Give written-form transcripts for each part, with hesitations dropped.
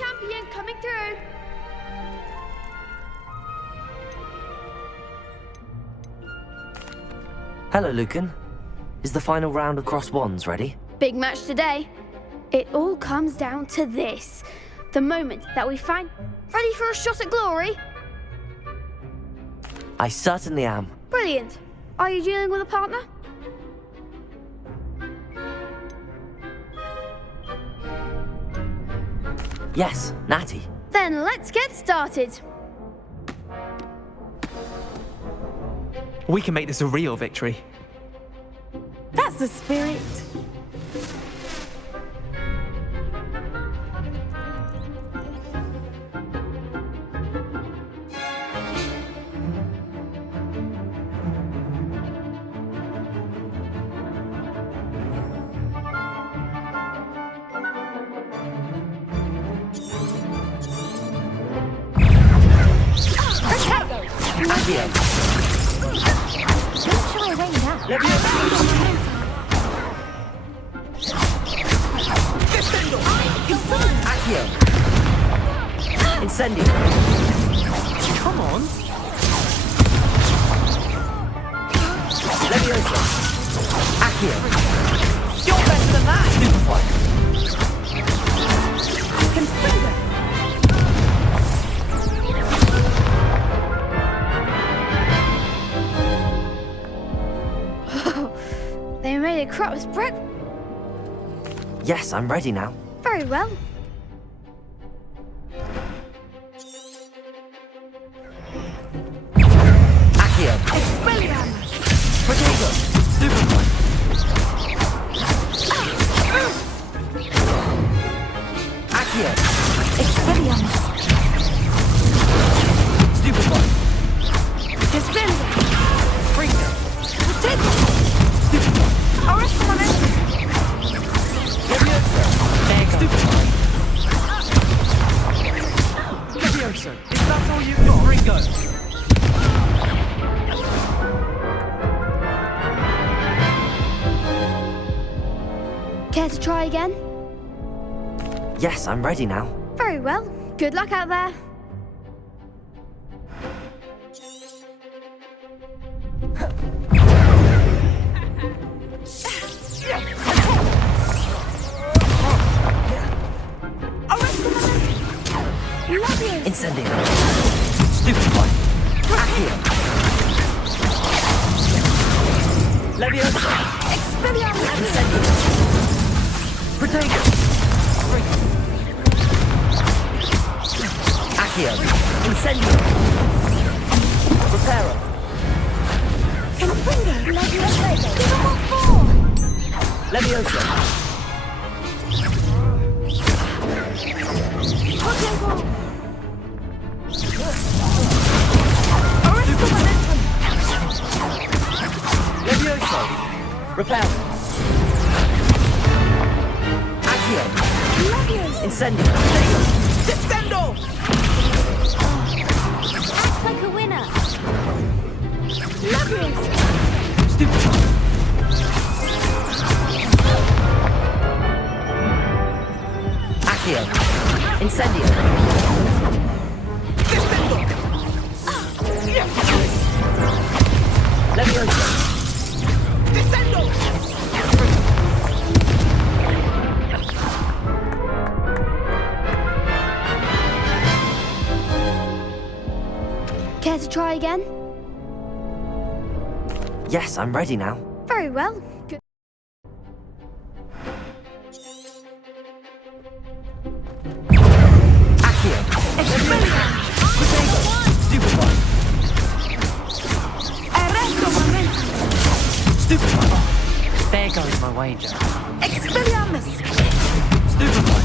champion coming through. Hello, Lucan. Is the final round of cross wands ready? Big match today. It all comes down to this. The moment that we find... Ready for a shot at glory? I certainly am. Brilliant. Are you dealing with a partner? Yes, Natty. Then let's get started. We can make this a real victory. That's the spirit. Accio. Don't shy away now. Accio. Incendio. Come on. Leviosa. Accio. You're better than that. Superfly. Configure. They made a crap's breakfast. Yes, I'm ready now. Very well. Accio. Potato. Superfly. Accio. Expelliarmus. Superfly. Descendo. Springo. Potato. Arrest momentum. Leviosa. There goes. Superfly. Leviosa, is that all you've got? Ringo. Care to try again? Yes, I'm ready now. Very well. Good luck out there. Incendio. Superfly. Accio. Leviosa. Incendio. Protego. Accio. Incendio. Reparo. Leviosa. Leviosa. Reparo. Accio. Incendio. Descendo! Act like a winner. Stupefy. Accio. Incendio. Leviosa. Descendo! Care to try again? Yes, I'm ready now. Very well. Good. Accio. Protego. Stupefy. Stupefy. There goes my wager. Expelliarmus. Stupefy.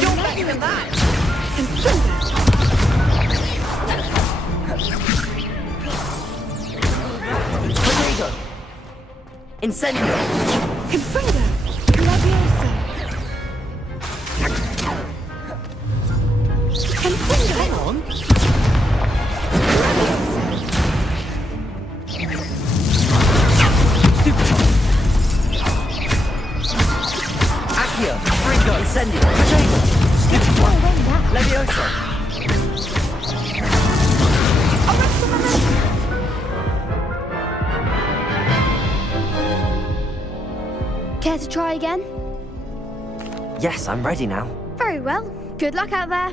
You're better than that. Protego. Incendio. Confringo. Leviosa. Confringo. Hang on. Stupefy. Accio. Ringo. Incendio. Protego. Stupefy. one. win that. Leviosa. Care to try again? Yes, I'm ready now. Very well. Good luck out there.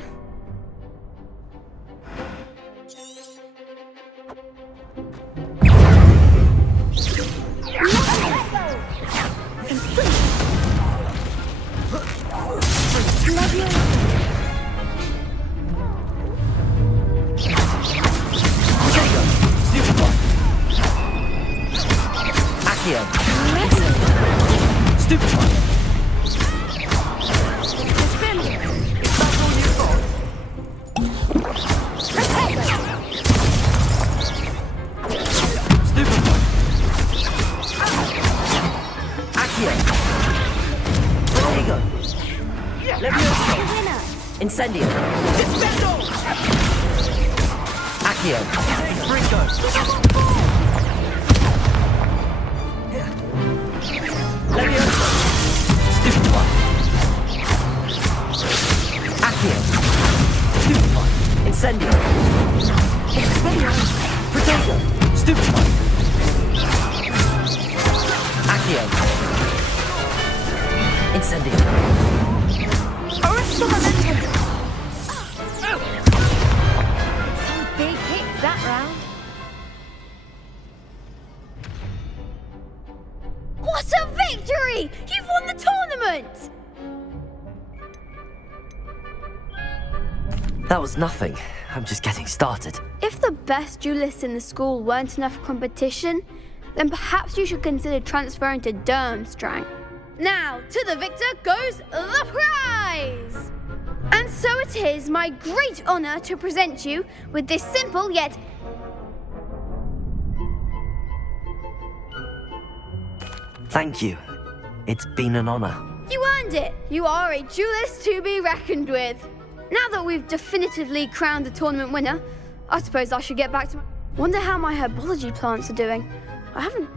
Accio. Stupefy. Is that all you've got? Stupefy. Accio. Protego. Leviosa. Incendio. Descendo! Accio. Brinko. Leviosa. Stupefy. Accio. Stupefy. Incendio. Protego. Stupefy. Accio. Incendio. Some big hits that round. What a victory! You've won the tournament! That was nothing. I'm just getting started. If the best duelists in the school weren't enough competition, then perhaps you should consider transferring to Durmstrang. Now, to the victor goes the prize! And so it is my great honour to present you with this simple yet Thank you. It's been an honor. You earned it! You are a duelist to be reckoned with. Now that we've definitively crowned the tournament winner, I suppose I should get back to my... Wonder how my herbology plants are doing. I haven't...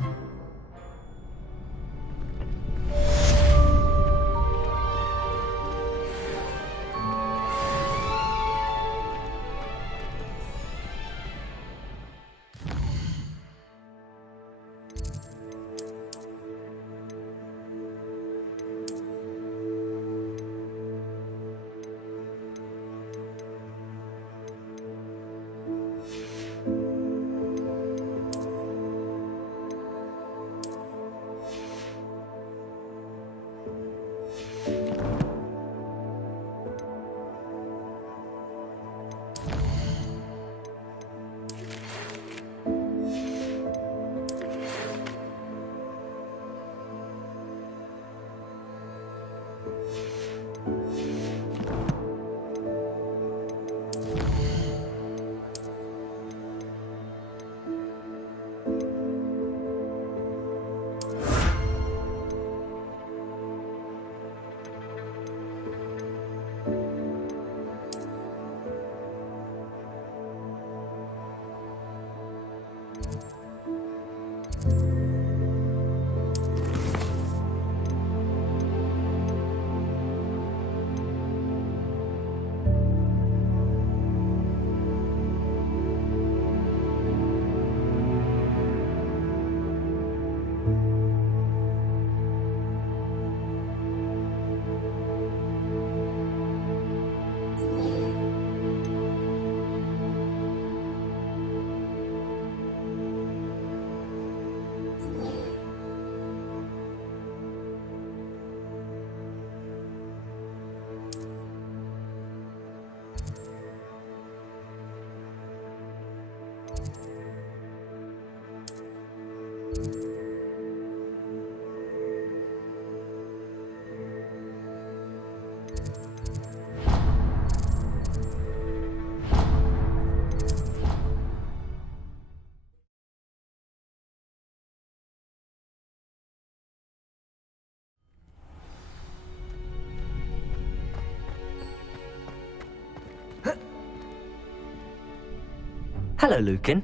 Hello, Lucan.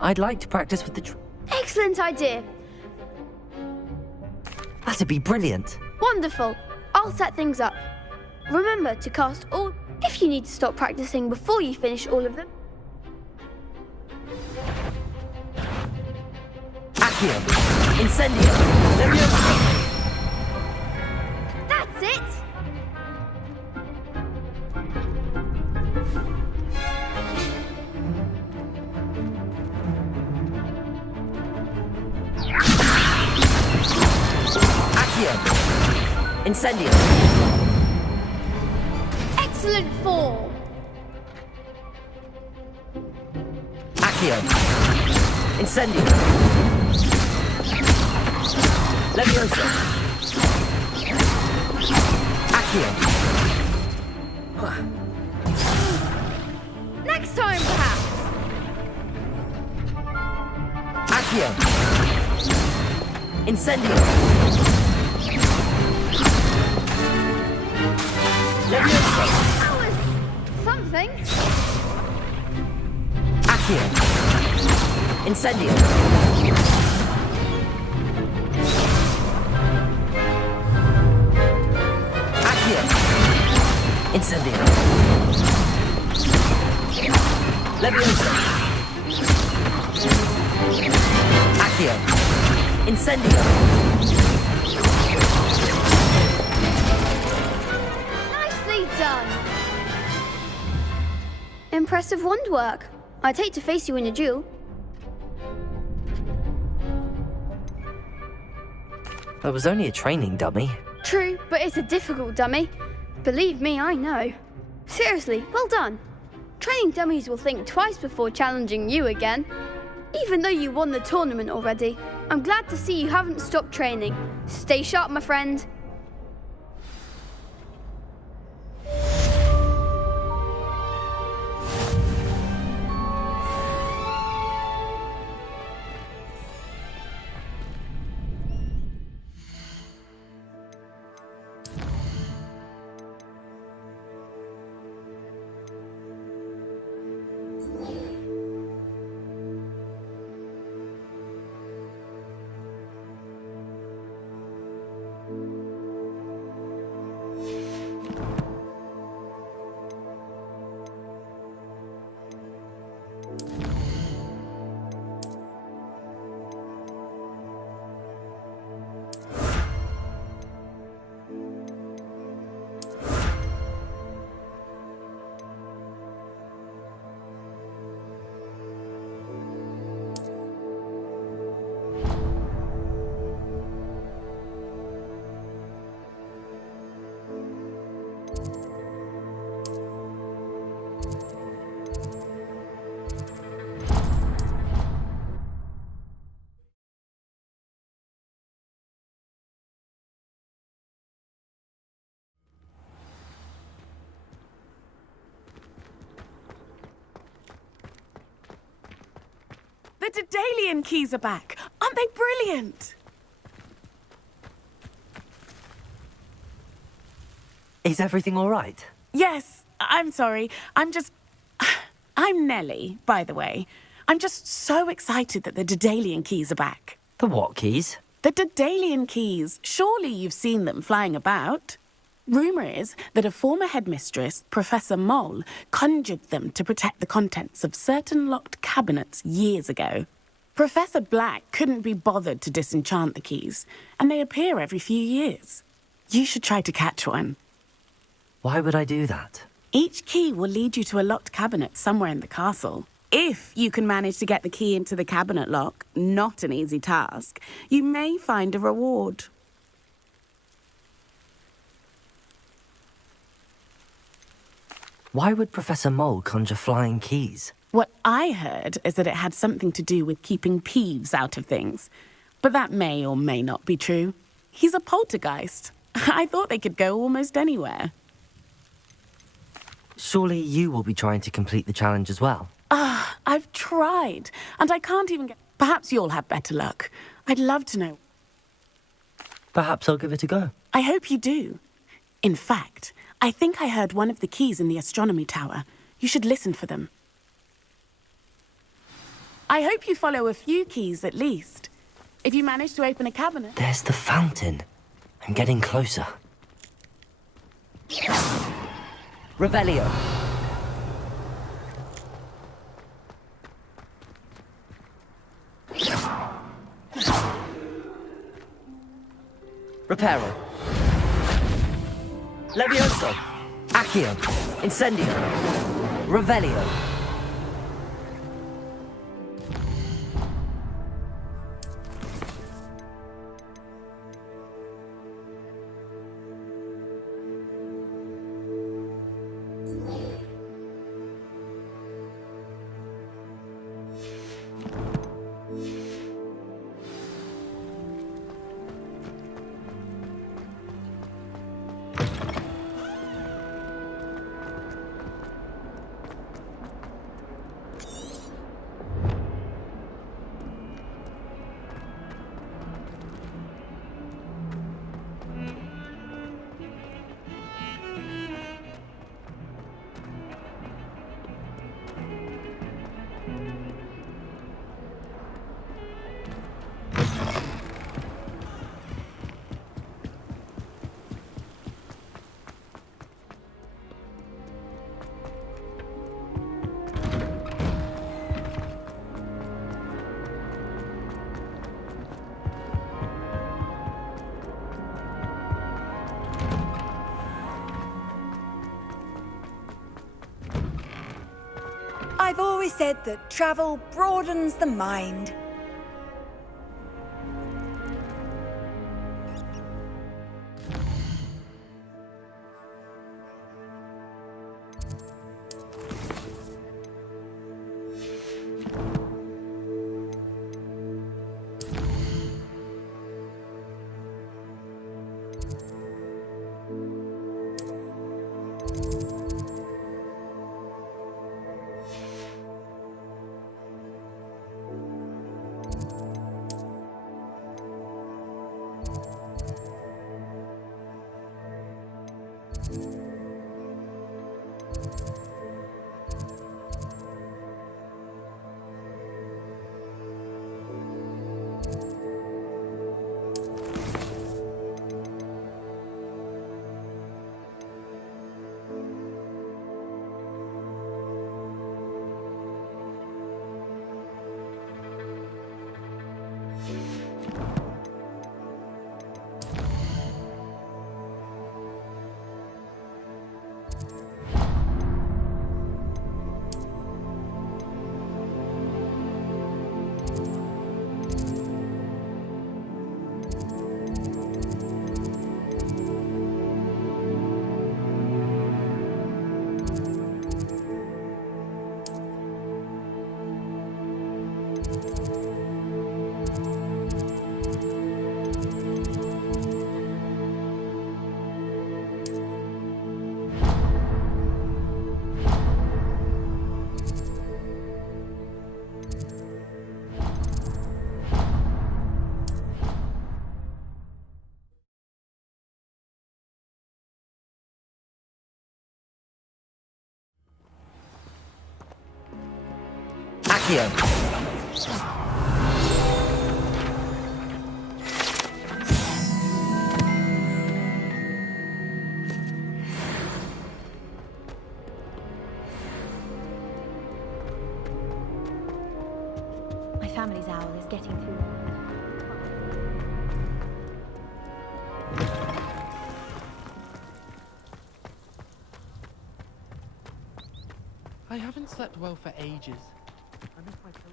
I'd like to practice with the Excellent idea. That'd be brilliant. Wonderful. I'll set things up. Remember to cast all... If you need to stop practicing before you finish all of them, Accio! Incendio! Leviosa! that's it! Accio! Incendio! Excellent form! Accio! Incendio! Leviosa! Accio! Next time, perhaps! Accio! Incendio! Leviosa! That was something. Accio! Incendio! Accio! Incendio! Leviosa! Accio! Incendio! Nicely done. Impressive wand work. I'd hate to face you in a duel. That was only a training dummy. True, but it's a difficult dummy. Believe me, I know. Seriously, well done. Training dummies will think twice before challenging you again. Even though you won the tournament already, I'm glad to see you haven't stopped training. Stay sharp, my friend. The Daedalian keys are back. Aren't they brilliant? Is everything all right? Yes, I'm sorry. I'm Nellie, by the way. I'm just so excited that the Daedalian keys are back. The what keys? The Daedalian keys. Surely you've seen them flying about. Rumour is that a former headmistress, Professor Mole, conjured them to protect the contents of certain locked cabinets years ago. Professor Black couldn't be bothered to disenchant the keys, and they appear every few years. You should try to catch one. Why would I do that? Each key will lead you to a locked cabinet somewhere in the castle. If you can manage to get the key into the cabinet lock, not an easy task, you may find a reward. Why would Professor Mole conjure flying keys? What I heard is that it had something to do with keeping Peeves out of things. But that may or may not be true. He's a poltergeist. I thought they could go almost anywhere. Surely you will be trying to complete the challenge as well. I've tried, and I can't even get... Perhaps you'll have better luck. I'd love to know. Perhaps I'll give it a go. I hope you do. In fact, I think I heard one of the keys in the astronomy tower. You should listen for them. I hope you follow a few keys at least. If you manage to open a cabinet... There's the fountain. I'm getting closer. Revelio. Reparo. Levioso. Accio. Incendio. Revelio. I've always said that travel broadens the mind. Accio. My family's owl is getting through. I haven't slept well for ages. I miss my pillows.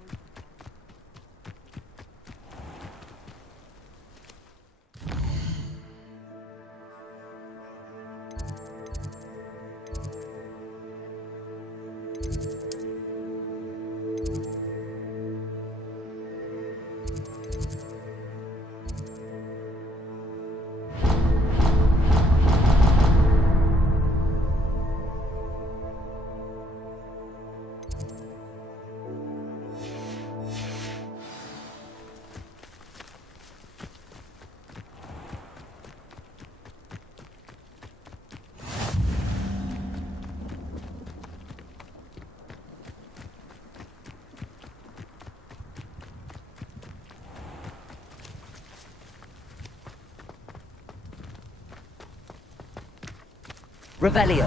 Revelio.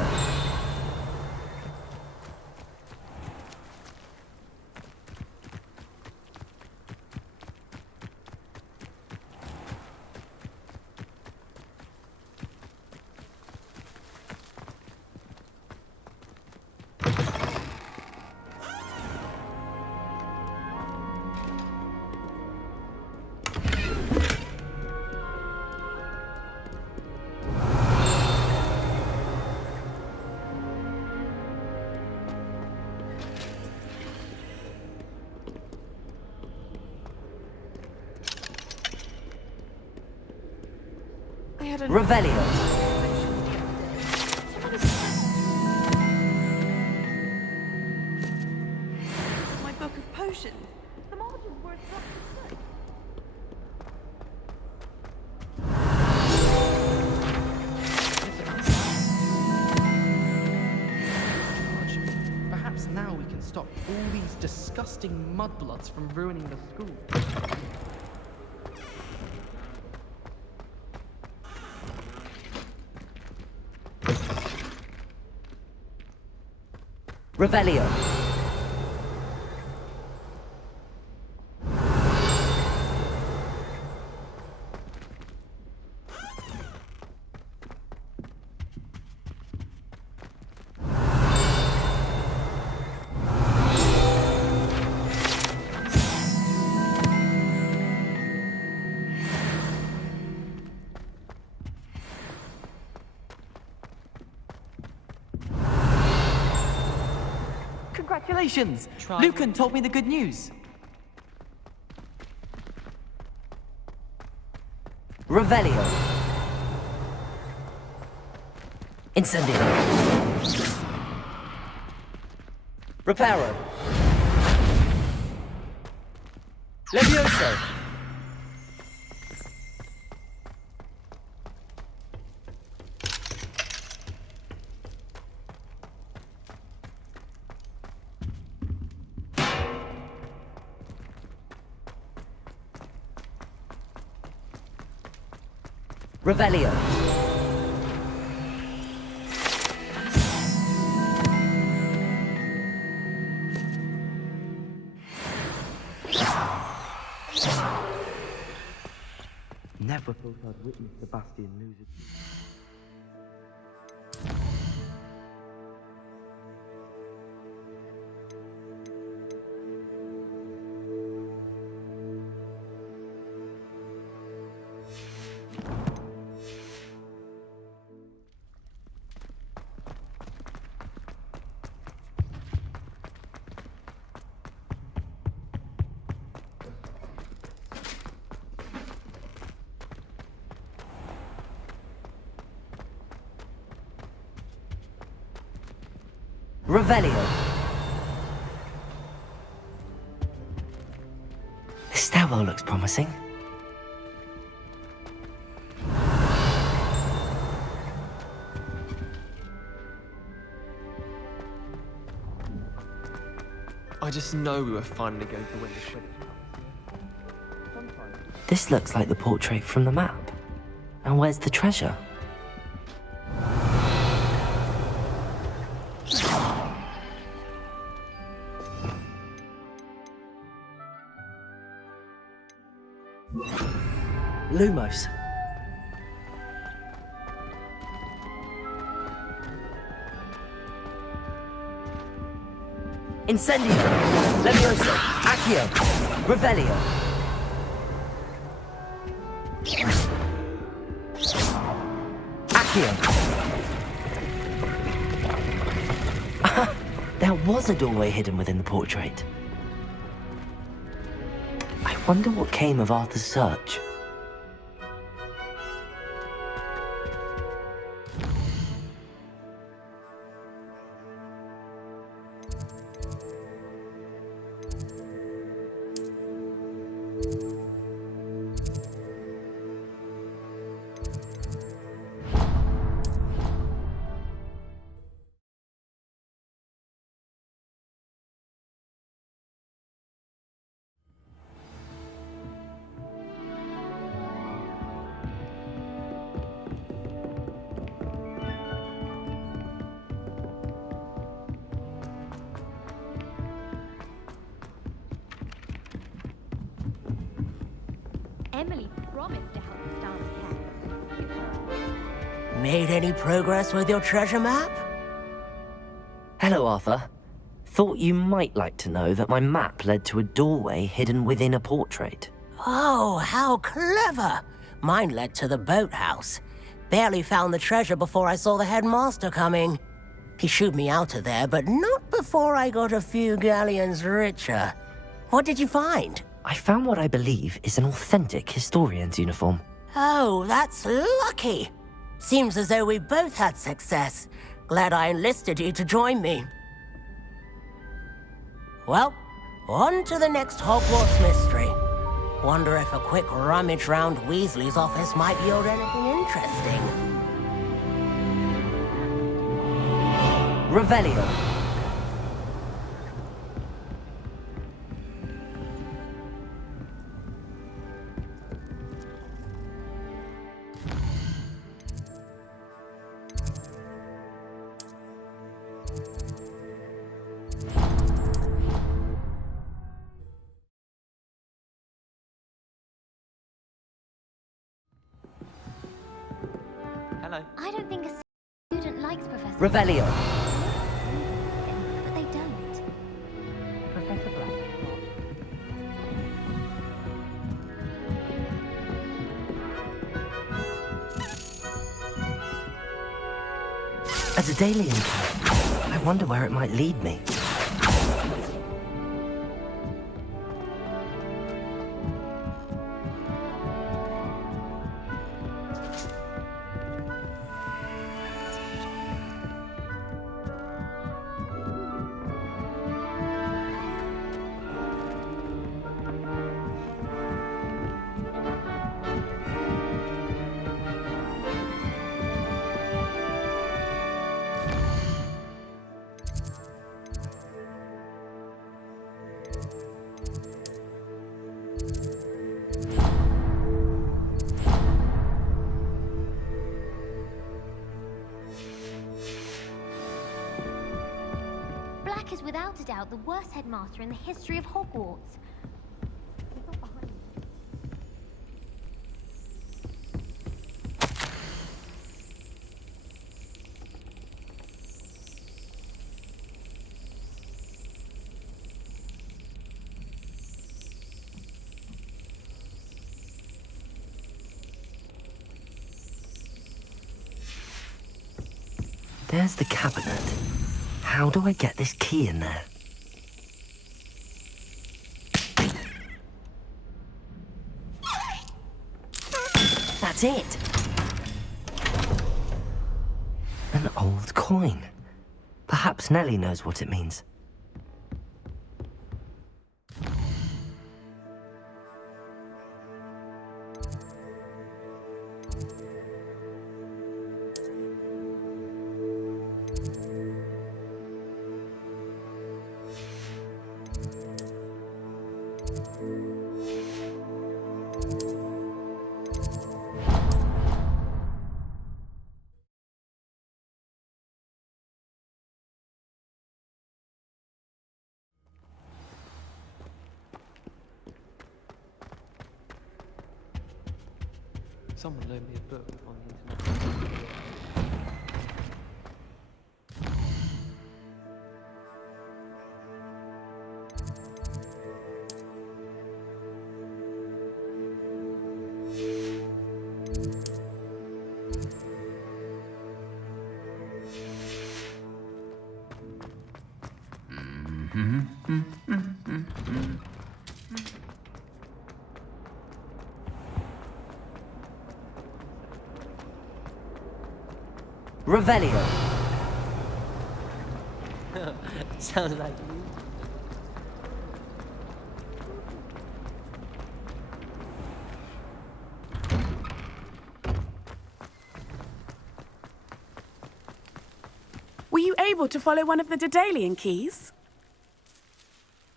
had a... Revelio. My book of potions. The margins were instructed. Perhaps now we can stop all these disgusting mudbloods from ruining the school. Revelio. Congratulations! Lucan told me the good news. Revelio. Incendio. Reparo. Levioso. Revelio. Never thought I'd witness Sebastian lose it. Revelio. This stairwell looks promising. I just know we were finally going to win the show. This looks like the portrait from the map. And where's the treasure? Lumos. Incendio. Levioso. Accio. Revelio. Accio. There was a doorway hidden within the portrait. I wonder what came of Arthur's search. Emily promised to help us down the path. Made any progress with your treasure map? Hello, Arthur. Thought you might like to know that my map led to a doorway hidden within a portrait. Oh, how clever! Mine led to the boathouse. Barely found the treasure before I saw the headmaster coming. He shooed me out of there, but not before I got a few galleons richer. What did you find? I found what I believe is an authentic historian's uniform. Oh, that's lucky. Seems as though we both had success. Glad I enlisted you to join me. Well, on to the next Hogwarts mystery. Wonder if a quick rummage round Weasley's office might yield anything interesting. Revelio. Hello. I don't think a student likes Professor Revelio. but they don't. Professor Black. A Daedalian key. I wonder where it might lead me. Black is without a doubt the worst headmaster in the history of Hogwarts. He's not behind me. There's the cabinet. How do I get this key in there? That's it! An old coin. Perhaps Nellie knows what it means. Someone loaned me a book on the internet. Revelio. Sounds like you. Were you able to follow one of the Daedalian keys?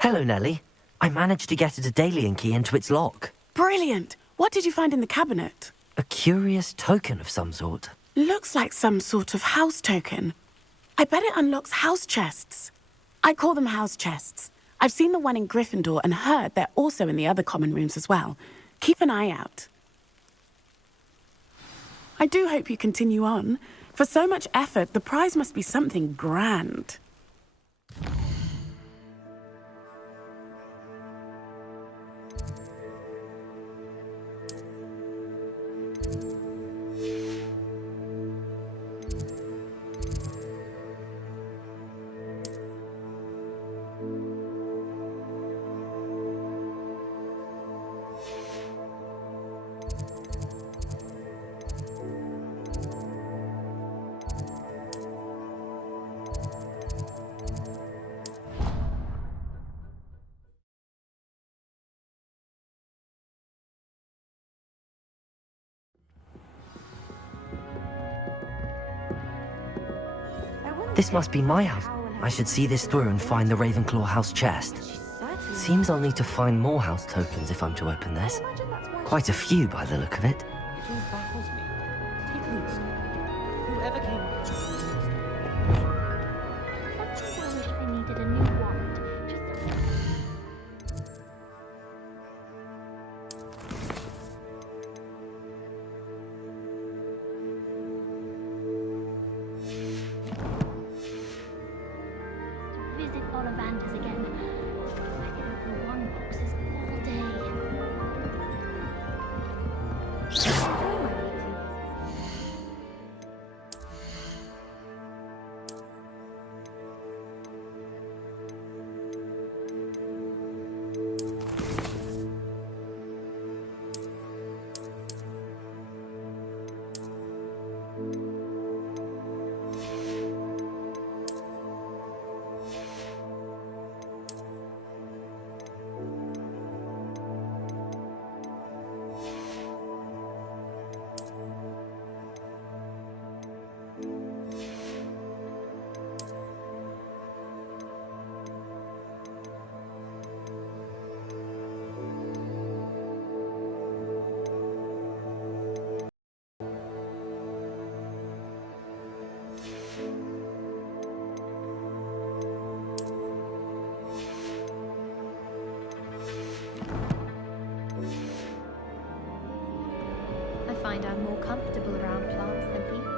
Hello, Nellie. I managed to get a Daedalian key into its lock. Brilliant! What did you find in the cabinet? A curious token of some sort. Looks like some sort of house token. I bet it unlocks house chests. I call them house chests. I've seen the one in Gryffindor and heard they're also in the other common rooms as well. Keep an eye out. I do hope you continue on. For so much effort, the prize must be something grand. This must be my house. I should see this through and find the Ravenclaw house chest. Seems I'll need to find more house tokens if I'm to open this. Quite a few by the look of it. It all baffles me. Take a look. Whoever came up with this. Sometimes I wish I needed a new wand. To visit Ollivanders again. I could open wand boxes all day. I find I'm more comfortable around plants than people.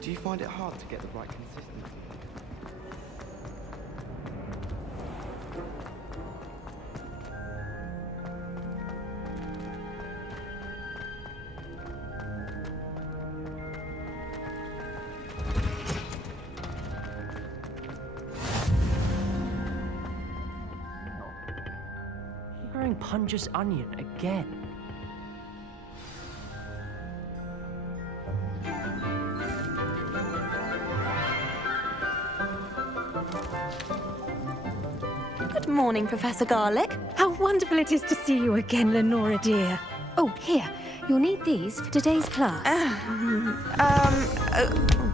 Do you find it hard to get the right consistency? You're growing Punja's onion again. Good morning, Professor Garlick. How wonderful it is to see you again, Lenora dear. Oh, here. You'll need these for today's class.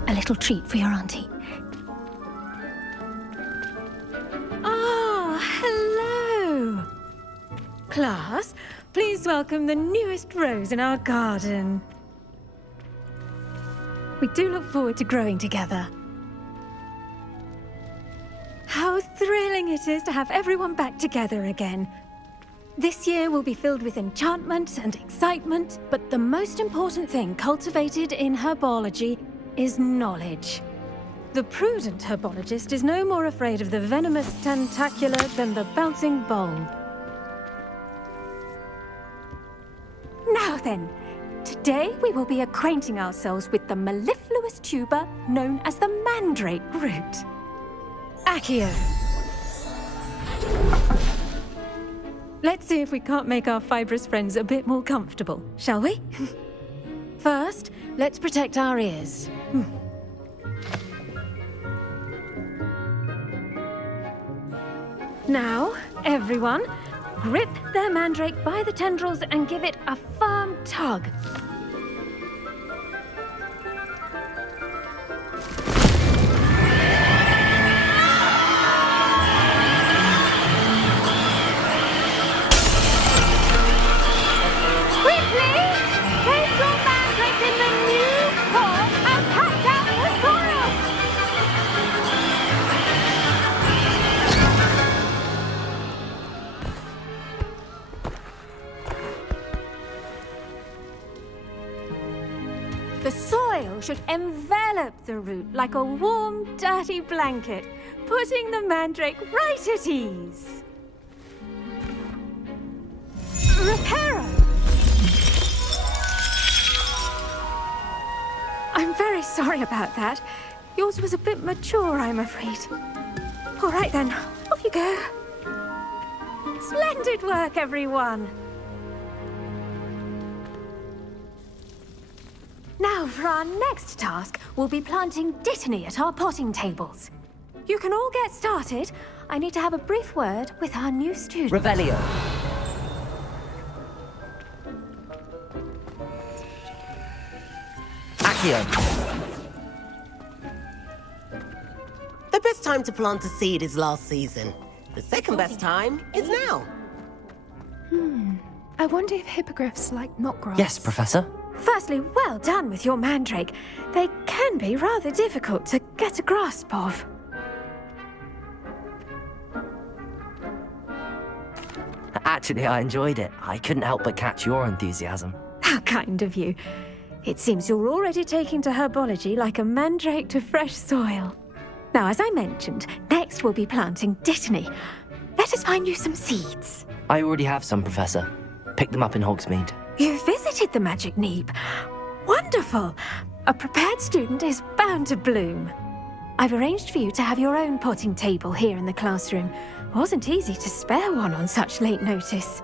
A little treat for your auntie. Ah, hello. Class, please welcome the newest rose in our garden. We do look forward to growing together. How thrilling it is to have everyone back together again. This year will be filled with enchantment and excitement, but the most important thing cultivated in herbology is knowledge. The prudent herbologist is no more afraid of the venomous tentacular than the bouncing bulb. Now then, today we will be acquainting ourselves with the mellifluous tuber known as the mandrake root. Accio. Let's see if we can't make our fibrous friends a bit more comfortable, shall we? First, let's protect our ears. Now, everyone, grip their mandrake by the tendrils and give it a firm tug. Quickly! Place your mandrake in the new The soil should envelop the root like a warm, dirty blanket, putting the mandrake right at ease. Reparo! I'm very sorry about that. Yours was a bit mature, I'm afraid. All right then, off you go. Splendid work, everyone. Now, for our next task, we'll be planting Dittany at our potting tables. You can all get started. I need to have a brief word with our new student. Revelio. Accio. The best time to plant a seed is last season. The second best time is now. I wonder if hippogriffs like knot grass. Yes, Professor. Firstly, well done with your mandrake. They can be rather difficult to get a grasp of. Actually, I enjoyed it. I couldn't help but catch your enthusiasm. How kind of you. It seems you're already taking to herbology like a mandrake to fresh soil. Now, as I mentioned, next we'll be planting Dittany. Let us find you some seeds. I already have some, Professor. Picked them up in Hogsmeade. You visited the Magic Neep. Wonderful! A prepared student is bound to bloom. I've arranged for you to have your own potting table here in the classroom. Wasn't easy to spare one on such late notice.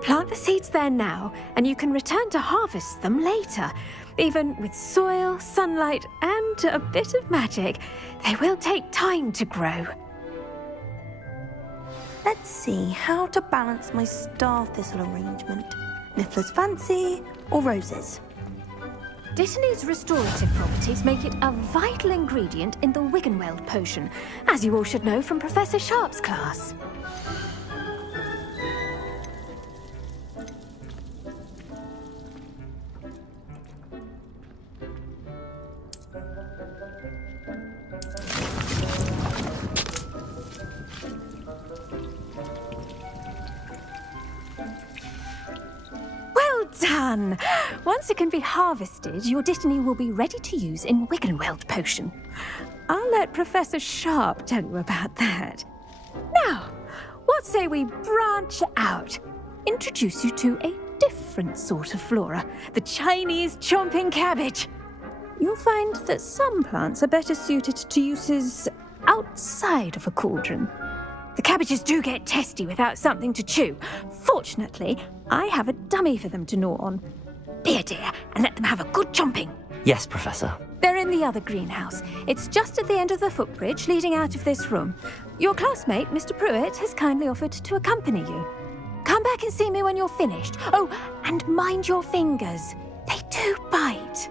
Plant the seeds there now, and you can return to harvest them later. Even with soil, sunlight, and a bit of magic, they will take time to grow. Let's see how to balance my star thistle arrangement. Niffler's fancy or roses? Dittany's restorative properties make it a vital ingredient in the Wiggenweld potion, as you all should know from Professor Sharp's class. Done! Once it can be harvested, your Dittany will be ready to use in Wiggenweld potion. I'll let Professor Sharp tell you about that. Now, what say we branch out? Introduce you to a different sort of flora, the Chinese chomping cabbage. You'll find that some plants are better suited to uses outside of a cauldron. The cabbages do get testy without something to chew. Fortunately, I have a dummy for them to gnaw on. Be a dear and let them have a good chomping. Yes, Professor. They're in the other greenhouse. It's just at the end of the footbridge leading out of this room. Your classmate, Mr. Pruitt, has kindly offered to accompany you. Come back and see me when you're finished. Oh, and mind your fingers. They do bite.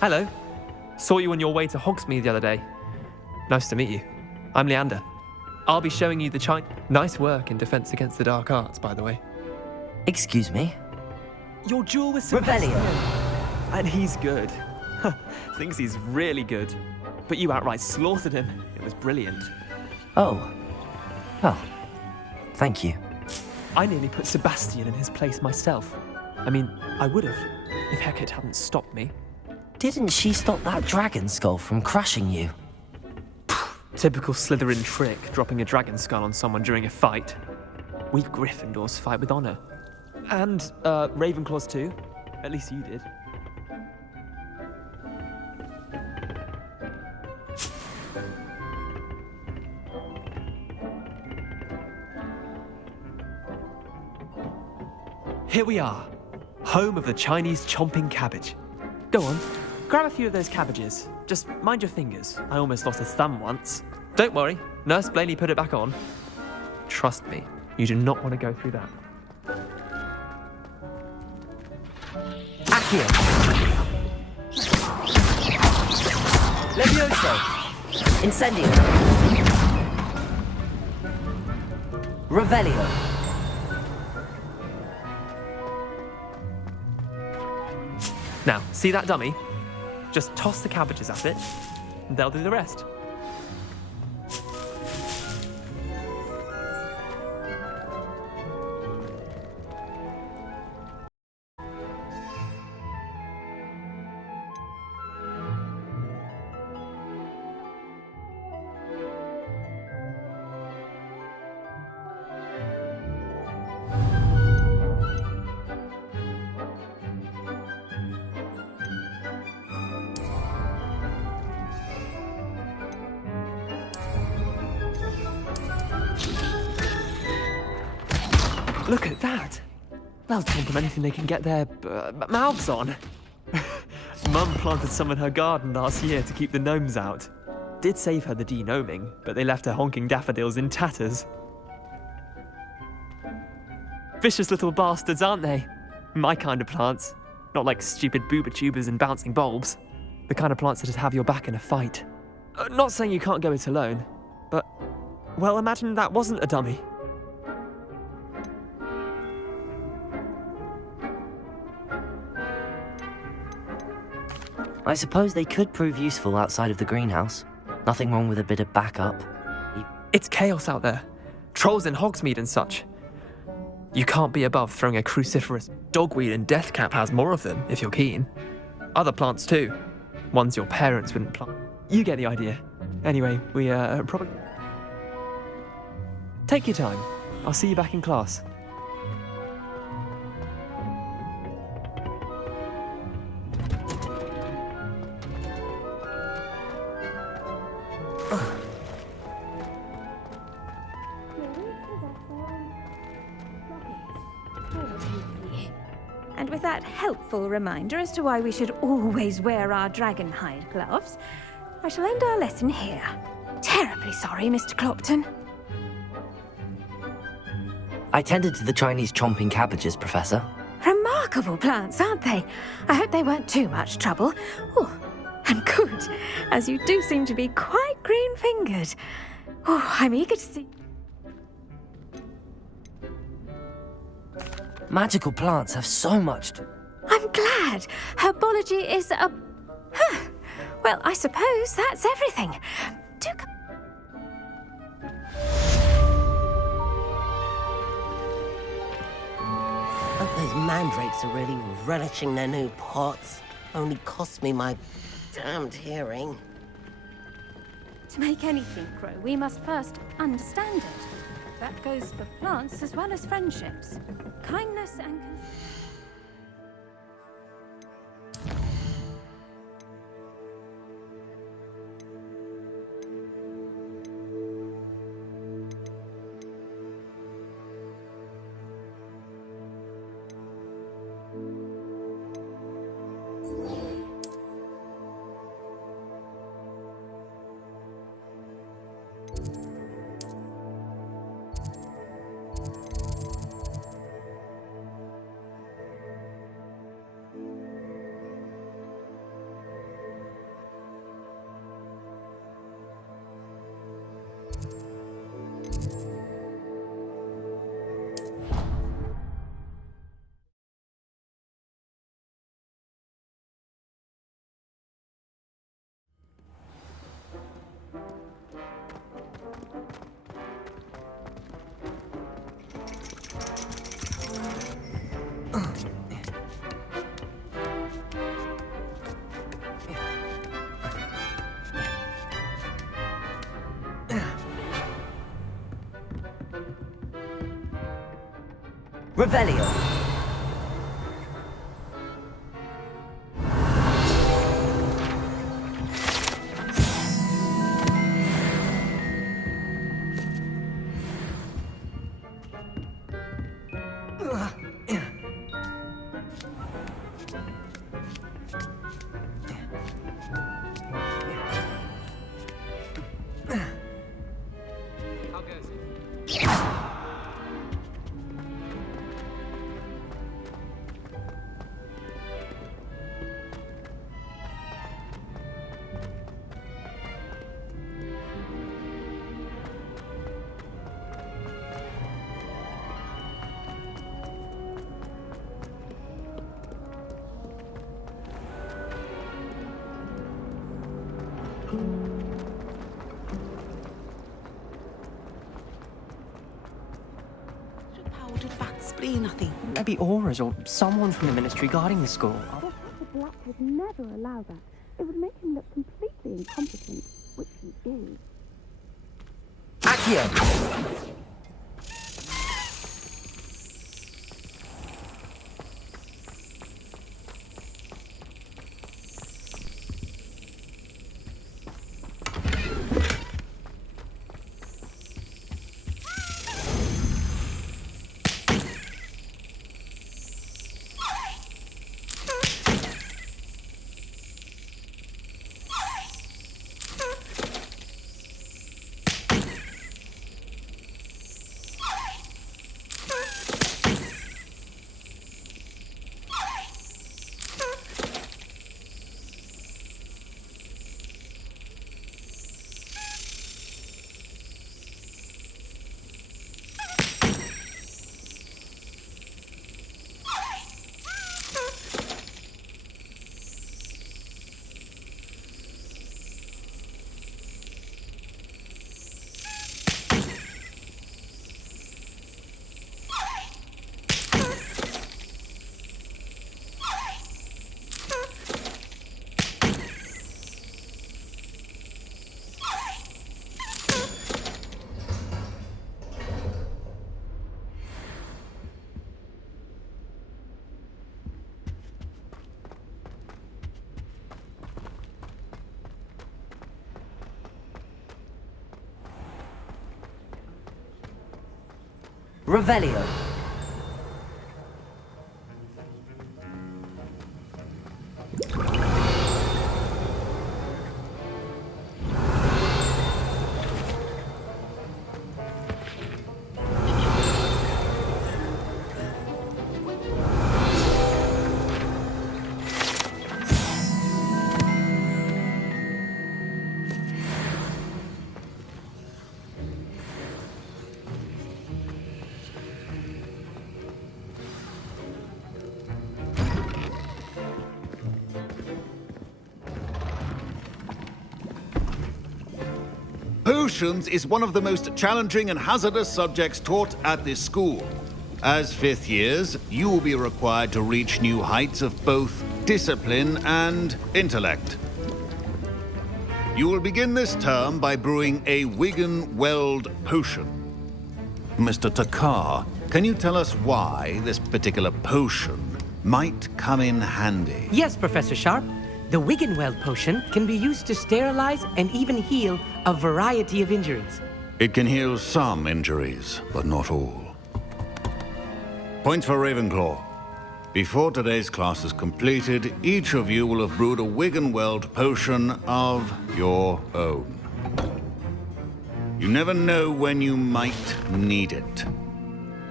Hello. Saw you on your way to Hogsmeade the other day. Nice to meet you. I'm Leander. I'll be showing you the Nice work in Defense Against the Dark Arts, by the way. Excuse me? Your duel with Revelio. And he's good. Thinks he's really good. But you outright slaughtered him. It was brilliant. Oh. Well, thank you. I nearly put Sebastian in his place myself. I mean, I would have, if Hecate hadn't stopped me. Didn't she stop that dragon skull from crushing you? Typical Slytherin trick, dropping a dragon skull on someone during a fight. We Gryffindors fight with honor. And, Ravenclaws too. At least you did. Here we are, home of the Chinese chomping cabbage. Go on, grab a few of those cabbages. Just mind your fingers. I almost lost a thumb once. Don't worry, Nurse Blaney put it back on. Trust me, you do not want to go through that. Accio. Levioso. Incendio. Revelio. Now, see that dummy? Just toss the cabbages at it, and they'll do the rest. Look at that. They'll stomp on anything they can get their mouths on. Mum planted some in her garden last year to keep the gnomes out. Did save her the de-gnoming, but they left her honking daffodils in tatters. Vicious little bastards, aren't they? My kind of plants. Not like stupid booba tubers and bouncing bulbs. The kind of plants that just have your back in a fight. Not saying you can't go it alone, but, well, imagine that wasn't a dummy. I suppose they could prove useful outside of the greenhouse. Nothing wrong with a bit of backup. It's chaos out there. Trolls in Hogsmeade and such. You can't be above throwing a cruciferous dogweed, and Deathcap has more of them, if you're keen. Other plants too. Ones your parents wouldn't plant. You get the idea. Anyway, we probably... Take your time. I'll see you back in class. And with that helpful reminder as to why we should always wear our dragonhide gloves, I shall end our lesson here. Terribly sorry, Mr. Clopton. I tended to the Chinese chomping cabbages, Professor. Remarkable plants, aren't they? I hope they weren't too much trouble. Oh, and good, as you do seem to be quite green-fingered. Oh, I'm eager to see... Magical plants have so much I'm glad. Herbology is a... Huh. Well, I suppose that's everything. Do come... Hope those mandrakes are really relishing their new pots. Only cost me my damned hearing. To make anything grow, we must first understand it. That goes for plants as well as friendships. Kindness and... Revelio. Nothing. Maybe Auras or someone from the ministry guarding the school. Professor Black would never allow that. It would make him look completely incompetent, which he is. Accio! Revelio. Potions is one of the most challenging and hazardous subjects taught at this school. As fifth years, you will be required to reach new heights of both discipline and intellect. You will begin this term by brewing a Wigan-Weld potion. Mr. Takar, can you tell us why this particular potion might come in handy? Yes, Professor Sharp. The Wigan-Weld potion can be used to sterilize and even heal a variety of injuries. It can heal some injuries, but not all. Points for Ravenclaw. Before today's class is completed, each of you will have brewed a Wigan-Weld potion of your own. You never know when you might need it.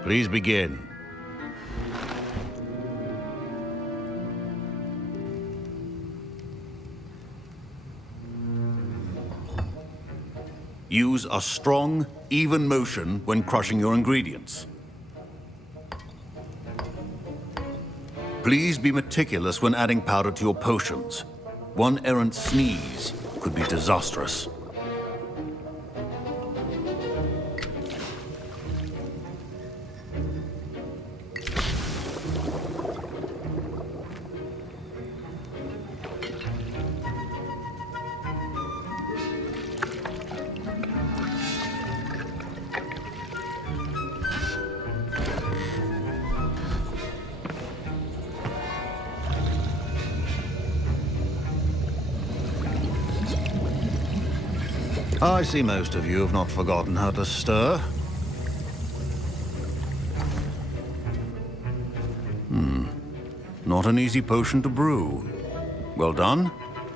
Please begin. Use a strong, even motion when crushing your ingredients. Please be meticulous when adding powder to your potions. One errant sneeze could be disastrous. I see most of you have not forgotten how to stir. Not an easy potion to brew. Well done.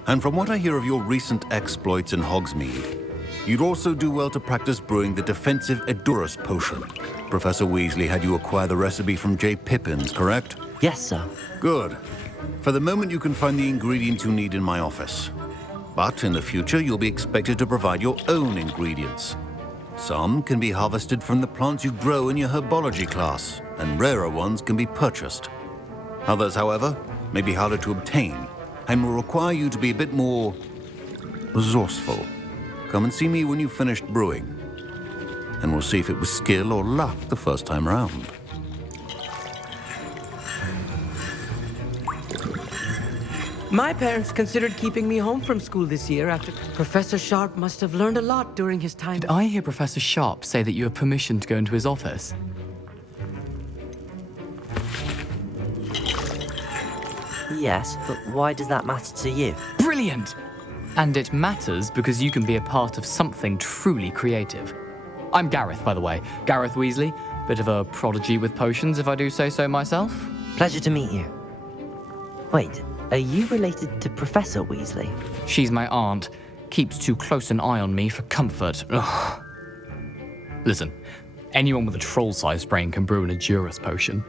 And from what I hear of your recent exploits in Hogsmeade, you'd also do well to practice brewing the defensive Edurus potion. Professor Weasley had you acquire the recipe from J. Pippins, correct? Yes, sir. Good. For the moment, you can find the ingredients you need in my office. But in the future, you'll be expected to provide your own ingredients. Some can be harvested from the plants you grow in your herbology class, and rarer ones can be purchased. Others, however, may be harder to obtain, and will require you to be a bit more resourceful. Come and see me when you've finished brewing, and we'll see if it was skill or luck the first time round. My parents considered keeping me home from school this year after Professor Sharp must have learned a lot during his time. Did I hear Professor Sharp say that you have permission to go into his office? Yes, but why does that matter to you? Brilliant! And it matters because you can be a part of something truly creative. I'm Gareth, by the way. Gareth Weasley. Bit of a prodigy with potions, if I do say so myself. Pleasure to meet you. Wait, are you related to Professor Weasley? She's my aunt. Keeps too close an eye on me for comfort. Ugh. Listen, anyone with a troll-sized brain can brew an Edurus potion.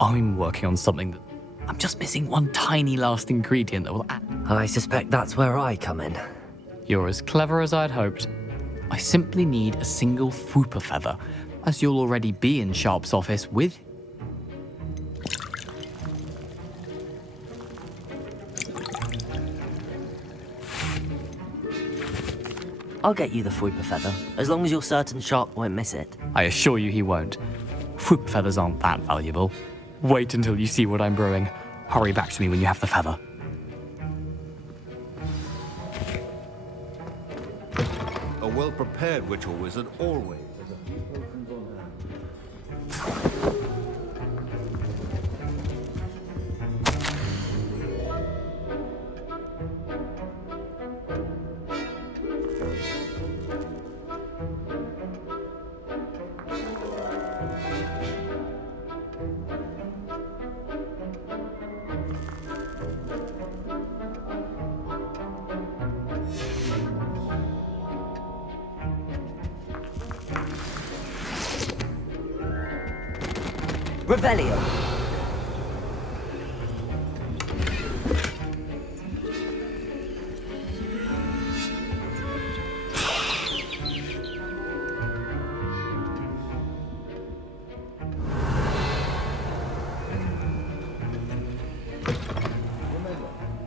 I'm working on something that... I'm just missing one tiny last ingredient that will add... I suspect that's where I come in. You're as clever as I'd hoped. I simply need a single Fwooper feather, as you'll already be in Sharp's office with... I'll get you the Fwooper feather, as long as you're certain Sharp won't miss it. I assure you he won't. Fwooper feathers aren't that valuable. Wait until you see what I'm brewing. Hurry back to me when you have the feather. A well-prepared witch or wizard always has a few potions on hand. Revelio.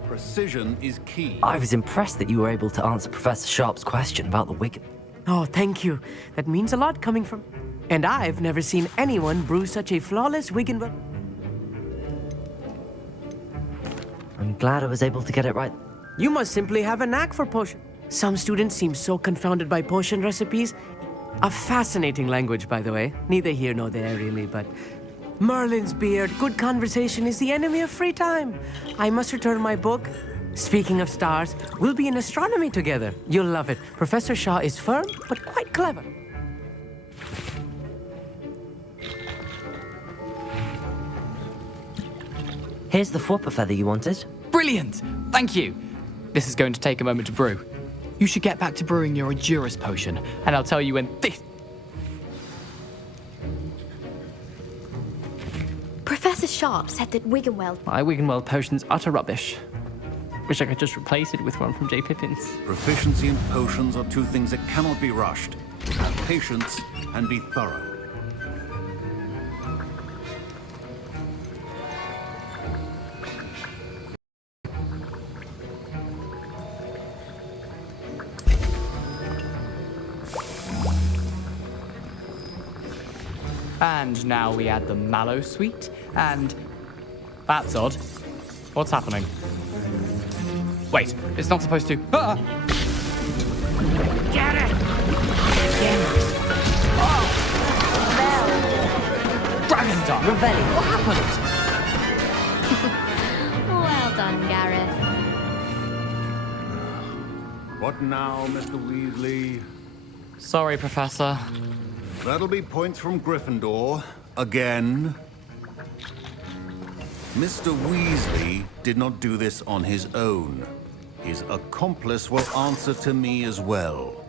Precision is key. I was impressed that you were able to answer Professor Sharp's question about the wig. Oh, thank you. That means a lot coming from... And I've never seen anyone brew such a flawless Wiggenweld. I'm glad I was able to get it right. You must simply have a knack for potion. Some students seem so confounded by potion recipes. A fascinating language, by the way. Neither here nor there, really, but... Merlin's beard, good conversation is the enemy of free time. I must return my book. Speaking of stars, we'll be in astronomy together. You'll love it. Professor Shaw is firm, but quite clever. Here's the Fwopper feather you wanted. Brilliant! Thank you! This is going to take a moment to brew. You should get back to brewing your Endurance potion, and I'll tell you when this... Professor Sharp said that Wiggenweld... My Wiggenweld potion's utter rubbish. Wish I could just replace it with one from J. Pippin's. Proficiency and potions are two things that cannot be rushed. Have patience and be thorough. And now we add the mallow sweet, and... That's odd. What's happening? Wait, it's not supposed to... Ah! Get it! Dragon Dart! Revelio. What happened? Well done, Gareth. What now, Mr. Weasley? Sorry, Professor. That'll be points from Gryffindor. Again. Mr. Weasley did not do this on his own. His accomplice will answer to me as well.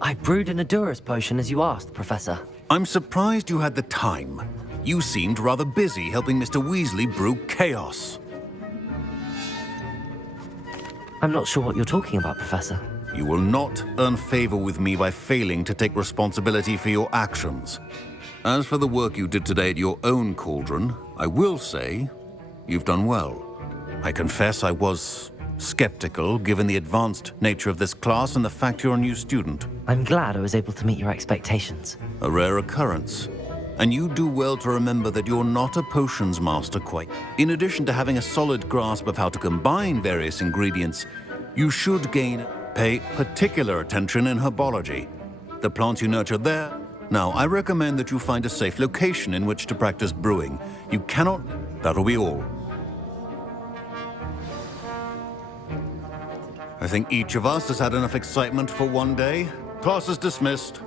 I brewed an Endurance potion as you asked, Professor. I'm surprised you had the time. You seemed rather busy helping Mr. Weasley brew chaos. I'm not sure what you're talking about, Professor. You will not earn favor with me by failing to take responsibility for your actions. As for the work you did today at your own cauldron, I will say you've done well. I confess I was skeptical, given the advanced nature of this class and the fact you're a new student. I'm glad I was able to meet your expectations. A rare occurrence. And you do well to remember that you're not a potions master quite. In addition to having a solid grasp of how to combine various ingredients, you should pay particular attention in herbology. The plants you nurture there. Now, I recommend that you find a safe location in which to practice brewing. You cannot... That'll be all. I think each of us has had enough excitement for one day. Class is dismissed.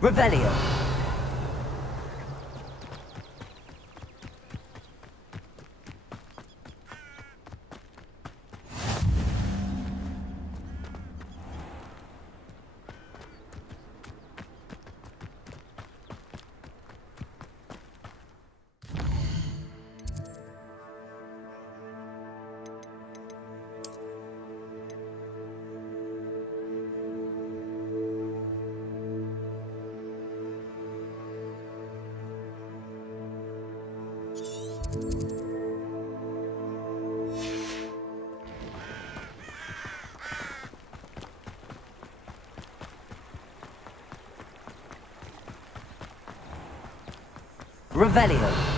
Revelio. Revelio.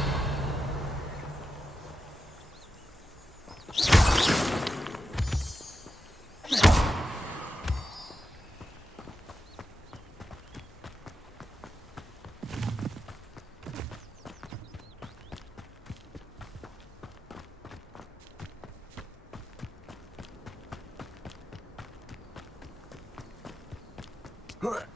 Huh.